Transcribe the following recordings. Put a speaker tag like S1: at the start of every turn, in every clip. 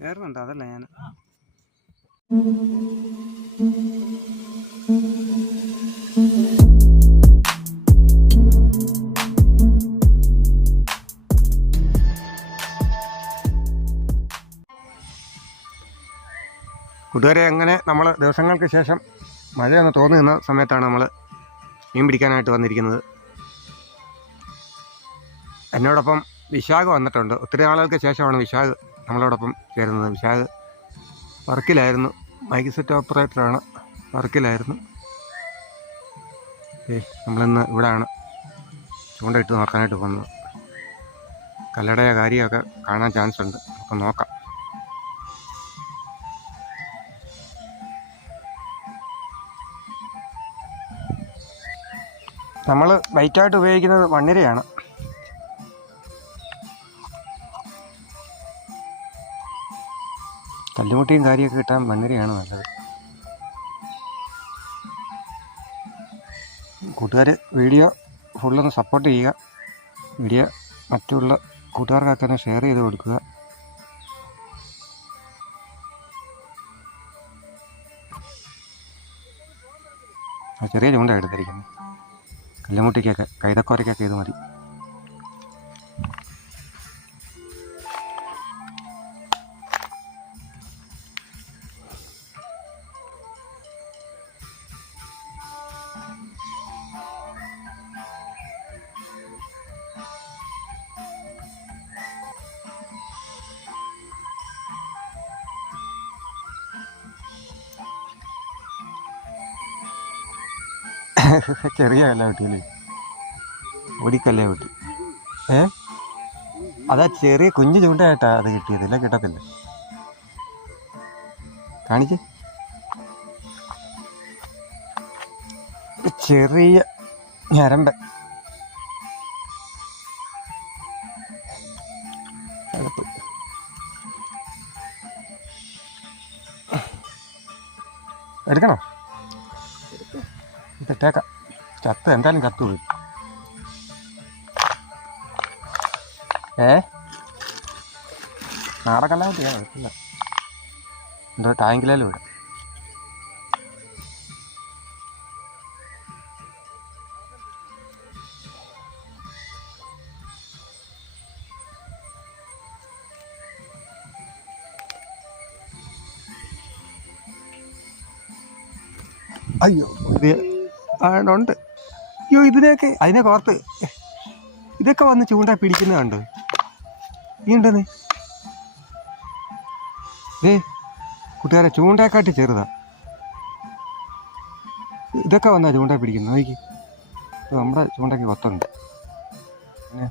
S1: കയറുന്നുണ്ട് അതല്ല ഞാൻ. കൂട്ടുകാരെ അങ്ങനെ നമ്മൾ ദിവസങ്ങൾക്ക് ശേഷം മഴയൊന്ന് തോന്നി നിന്ന സമയത്താണ് നമ്മൾ മീൻ പിടിക്കാനായിട്ട് വന്നിരിക്കുന്നത്. എന്നോടൊപ്പം വിശാഖ് വന്നിട്ടുണ്ട്. ഒത്തിരി നാളുകൾക്ക് ശേഷമാണ് വിശാഖ് നമ്മളോടൊപ്പം ചേരുന്നത് വിശാഖ് വർക്കിലായിരുന്നു. മൈക്ക് സെറ്റ് ഓപ്പറേറ്ററാണ്. വർക്കിലായിരുന്നു. ഏ നമ്മളിന്ന് ഇവിടെയാണ് ചൂണ്ടയിട്ട് നോക്കാനായിട്ട് പോകുന്നത്. കല്ലടയ കാര്യമൊക്കെ കാണാൻ ചാൻസ് ഉണ്ട്. അപ്പം നോക്കാം. നമ്മൾ വൈറ്റായിട്ട് ഉപയോഗിക്കുന്നത് മണ്ണിരയാണ് കല്ലുമുട്ടിയും കാര്യമൊക്കെ കിട്ടാൻ മണ്ണിരയാണ് നല്ലത്. കൂട്ടുകാർ വീഡിയോ ഫുള്ളൊന്ന് സപ്പോർട്ട് ചെയ്യുക. വീഡിയോ മറ്റുള്ള കൂട്ടുകാർക്കൊക്കെ ഒന്ന് ഷെയർ ചെയ്ത് കൊടുക്കുക. ചെറിയ ചൂണ്ട എടുത്തിരിക്കുന്നത് കല്ലുമുട്ടിക്കൊക്കെ കൈതക്കോരയ്ക്കൊക്കെ ഇത് മതി. ചെറിയ കല്ല വെട്ടിയില്ലേ? ഒടിക്കല്ലേ വെട്ടി? ഏ? അതാ ചെറിയ കുഞ്ഞു ചൂണ്ടയായിട്ടാ അത് കിട്ടിയത്. ഇല്ല കിട്ടത്തില്ല. കാണിച്ച് ചെറിയ ഞരമ്പ. എടുക്കണോ? ഇട്ടേക്കാം. ചത്ത് എന്തായാലും കത്തുള്ളൂ. ഏ? നാടകല്ല കുട്ടിയാ കുഴപ്പമില്ല എന്തോ ടാങ്കിലാലും ഇവിടെ. അയ്യോ ഇത് ഉണ്ട്. അയ്യോ ഇതിനെയൊക്കെ അതിനെ കോർത്ത് ഇതൊക്കെ വന്ന് ചൂണ്ട പിടിക്കുന്ന കണ്ടോ? ഈ ഉണ്ടെന്ന്. ഏ കൂട്ടുകാരെ ചൂണ്ടയെക്കാട്ടി ചെറുതാ. ഇതൊക്കെ വന്നാ ചൂണ്ട പിടിക്കുന്നു നോക്കി. നമ്മുടെ ചൂണ്ടയ്ക്ക് കൊത്തുണ്ട്. പിന്നെ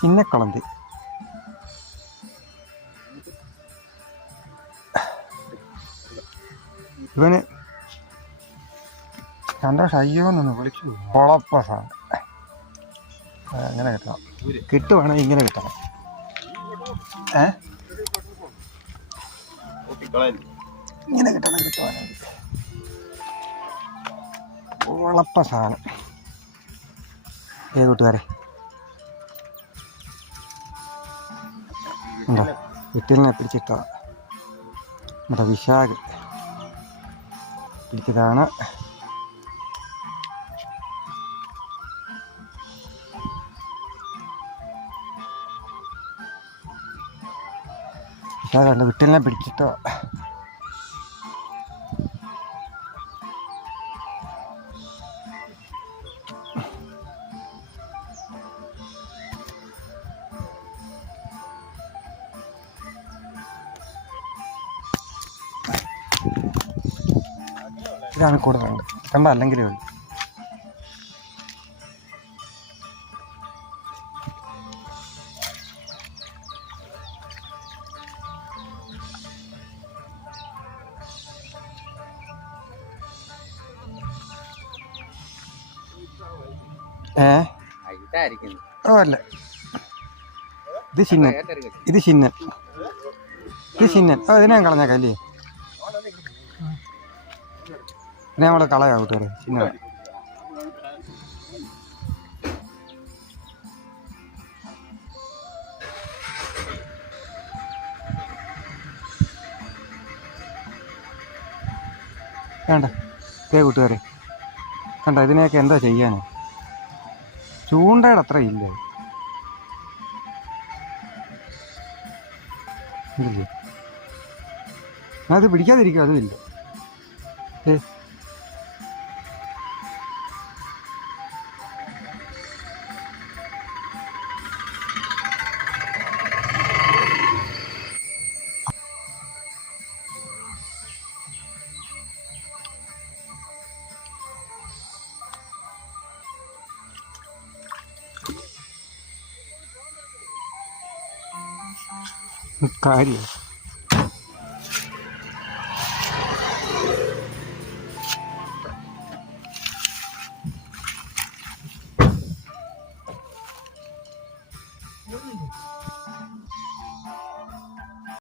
S1: ചിന്നക്കുളന്തി. ഇവന് സന്തോഷം അയ്യോ എന്നൊന്ന് വിളിച്ചു കൊളപ്പ ഇങ്ങനെ കിട്ടണം. കിട്ടുവാണെങ്കിൽ ഇങ്ങനെ കിട്ടണം. ഏ? ഇങ്ങനെ കിട്ടണം കിട്ടുവാണെങ്കിൽ ഉളപ്പ ഏത് കൂട്ടുകാരെ? ഉണ്ടോ? വിറ്റിലിനെ പിടിച്ചിട്ടോ നമ്മുടെ വിശാഖ്. വിശാഖ് കണ്ട് പിടിച്ചിട്ടോ. ഇതാണ് കൂടുതൽ കണ്ട? അല്ലെങ്കിലേ ഉള്ളൂ. അല്ല. ഇത് ചിന്നൻ ഇത് ചിന്നൻ ഇത് ചിന്നൻ ഓ ഇതിനെ കളഞ്ഞേക്കല്ലേ പിന്നെ നമ്മൾ കളയാം കൂട്ടുകാരെ. ഇങ്ങനെ. വേണ്ട. കേ കൂട്ടുകാരെ. കണ്ട ഇതിനെയൊക്കെ എന്താ ചെയ്യാനോ? ചൂണ്ടയുടെ അത്ര ഇല്ല. അത് പിടിക്കാതിരിക്കും അതും ഇല്ല ഏ Otário.